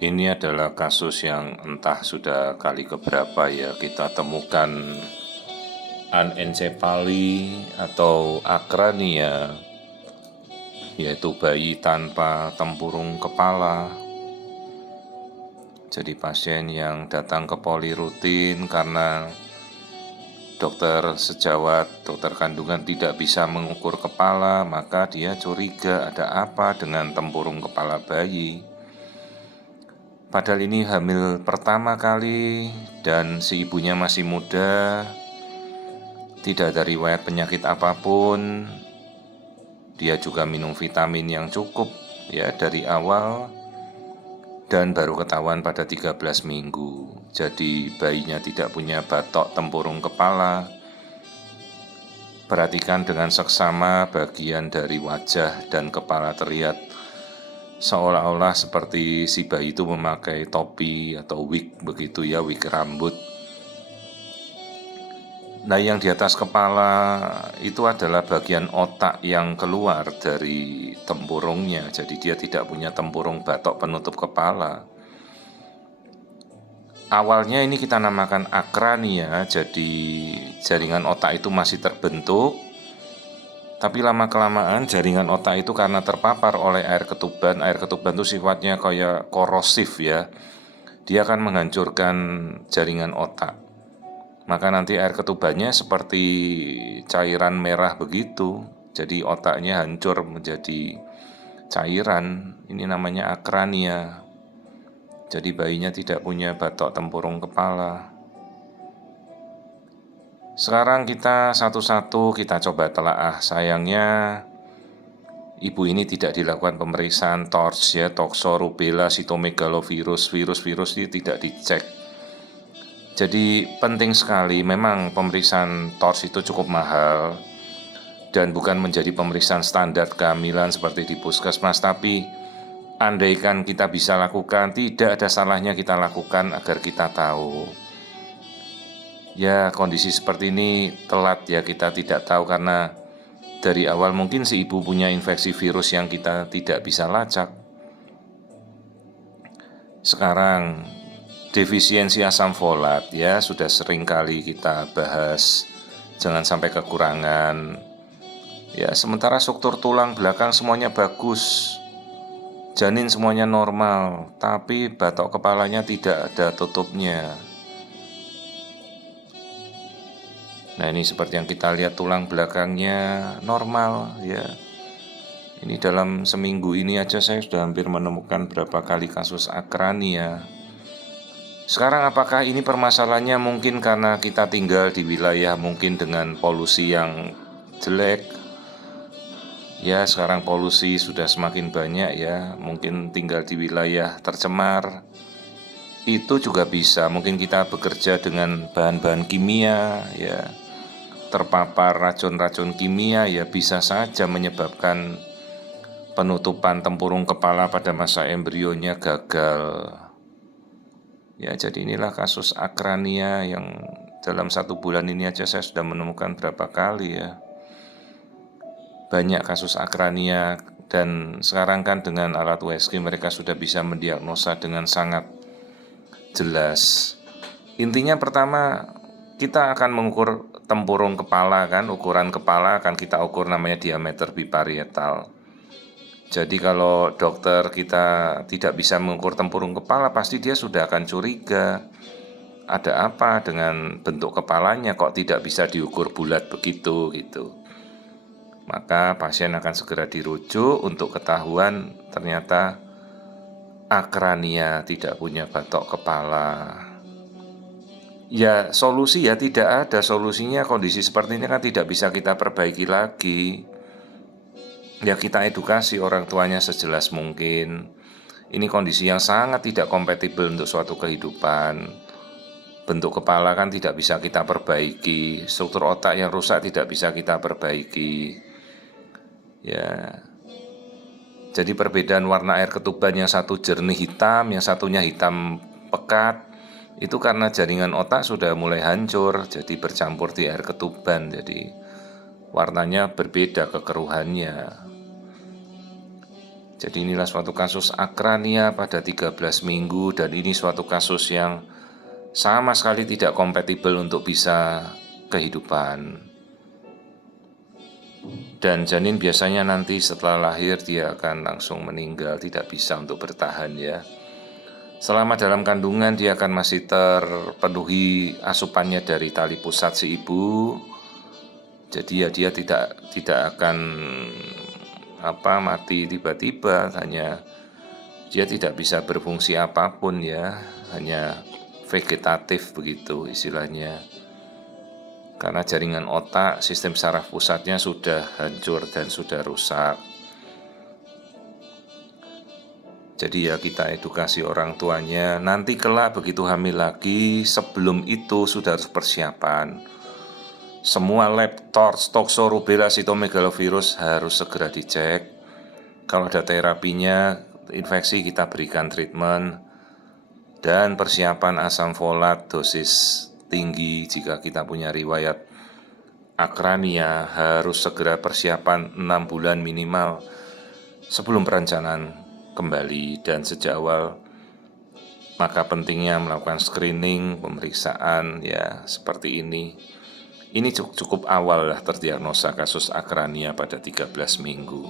Ini adalah kasus yang entah sudah kali keberapa ya kita temukan anencefali atau akrania, yaitu bayi tanpa tempurung kepala. Jadi pasien yang datang ke poli rutin karena dokter sejawat, dokter kandungan tidak bisa mengukur kepala, maka dia curiga ada apa dengan tempurung kepala bayi. Padahal ini hamil pertama kali dan si ibunya masih muda, tidak ada riwayat penyakit apapun. Dia juga minum vitamin yang cukup ya dari awal dan baru ketahuan pada 13 minggu. Jadi bayinya tidak punya batok tempurung kepala. Perhatikan dengan seksama bagian dari wajah dan kepala terlihat seolah-olah seperti si bayi itu memakai topi atau wig begitu ya, wig rambut. Nah, yang di atas kepala itu adalah bagian otak yang keluar dari tempurungnya. Jadi dia tidak punya tempurung batok penutup kepala. Awalnya ini kita namakan akrania, jadi jaringan otak itu masih terbentuk. Tapi lama-kelamaan jaringan otak itu karena terpapar oleh air ketuban itu sifatnya kayak korosif ya. Dia akan menghancurkan jaringan otak. Maka nanti air ketubannya seperti cairan merah begitu. Jadi otaknya hancur menjadi cairan. Ini namanya akrania. Jadi bayinya tidak punya batok tempurung kepala. Sekarang kita satu-satu kita coba telaah. Sayangnya ibu ini tidak dilakukan pemeriksaan TORCH ya, tokso, rubella, sitomegalovirus, virus-virus ini tidak dicek. Jadi penting sekali, memang pemeriksaan TORCH itu cukup mahal dan bukan menjadi pemeriksaan standar kehamilan seperti di puskesmas, tapi andaikan kita bisa lakukan, tidak ada salahnya kita lakukan agar kita tahu. Ya, kondisi seperti ini telat ya, kita tidak tahu karena dari awal mungkin si ibu punya infeksi virus yang kita tidak bisa lacak. Sekarang defisiensi asam folat ya sudah sering kali kita bahas, jangan sampai kekurangan. Ya, sementara struktur tulang belakang semuanya bagus, janin semuanya normal, tapi batok kepalanya tidak ada tutupnya. Nah, ini seperti yang kita lihat, tulang belakangnya normal ya. Ini dalam seminggu ini aja saya sudah hampir menemukan berapa kali kasus akrania. Sekarang apakah ini permasalahannya mungkin karena kita tinggal di wilayah mungkin dengan polusi yang jelek? Ya, sekarang polusi sudah semakin banyak ya, mungkin tinggal di wilayah tercemar. Itu juga bisa, mungkin kita bekerja dengan bahan-bahan kimia ya, terpapar racun-racun kimia ya, bisa saja menyebabkan penutupan tempurung kepala pada masa embrionya gagal. Ya, jadi inilah kasus akrania yang dalam 1 bulan ini aja saya sudah menemukan berapa kali ya. Banyak kasus akrania, dan sekarang kan dengan alat USG mereka sudah bisa mendiagnosa dengan sangat jelas. Intinya pertama, kita akan mengukur tempurung kepala kan, ukuran kepala akan kita ukur namanya diameter biparietal. Jadi kalau dokter kita tidak bisa mengukur tempurung kepala, pasti dia sudah akan curiga. Ada apa dengan bentuk kepalanya kok tidak bisa diukur bulat begitu gitu. Maka pasien akan segera dirujuk untuk ketahuan ternyata akrania, tidak punya batok kepala. Ya, solusi ya tidak ada solusinya. Kondisi seperti ini kan tidak bisa kita perbaiki lagi. Ya, kita edukasi orang tuanya sejelas mungkin. Ini kondisi yang sangat tidak kompatibel untuk suatu kehidupan. Bentuk kepala kan tidak bisa kita perbaiki, struktur otak yang rusak tidak bisa kita perbaiki. Ya, jadi perbedaan warna air ketuban, yang satu jernih hitam, yang satunya hitam pekat, itu karena jaringan otak sudah mulai hancur, jadi bercampur di air ketuban, jadi warnanya berbeda kekeruhannya. Jadi inilah suatu kasus akrania pada 13 minggu, dan ini suatu kasus yang sama sekali tidak kompatibel untuk bisa kehidupan. Dan janin biasanya nanti setelah lahir dia akan langsung meninggal, tidak bisa untuk bertahan ya. Selama dalam kandungan dia akan masih terpenuhi asupannya dari tali pusat si ibu. Jadi ya dia tidak akan mati tiba-tiba, hanya dia tidak bisa berfungsi apapun ya, hanya vegetatif begitu istilahnya. Karena jaringan otak, sistem saraf pusatnya sudah hancur dan sudah rusak. Jadi ya kita edukasi orang tuanya, nanti kelak begitu hamil lagi, sebelum itu sudah harus persiapan. Semua lab, TORS, tokso, rubella, sitomegalovirus harus segera dicek. Kalau ada terapinya, infeksi kita berikan treatment. Dan persiapan asam folat dosis tinggi jika kita punya riwayat akrania, harus segera persiapan 6 bulan minimal sebelum perencanaan kembali. Dan sejak awal maka pentingnya melakukan screening, pemeriksaan ya seperti ini. Ini cukup awal lah terdiagnosa kasus akrania pada 13 minggu.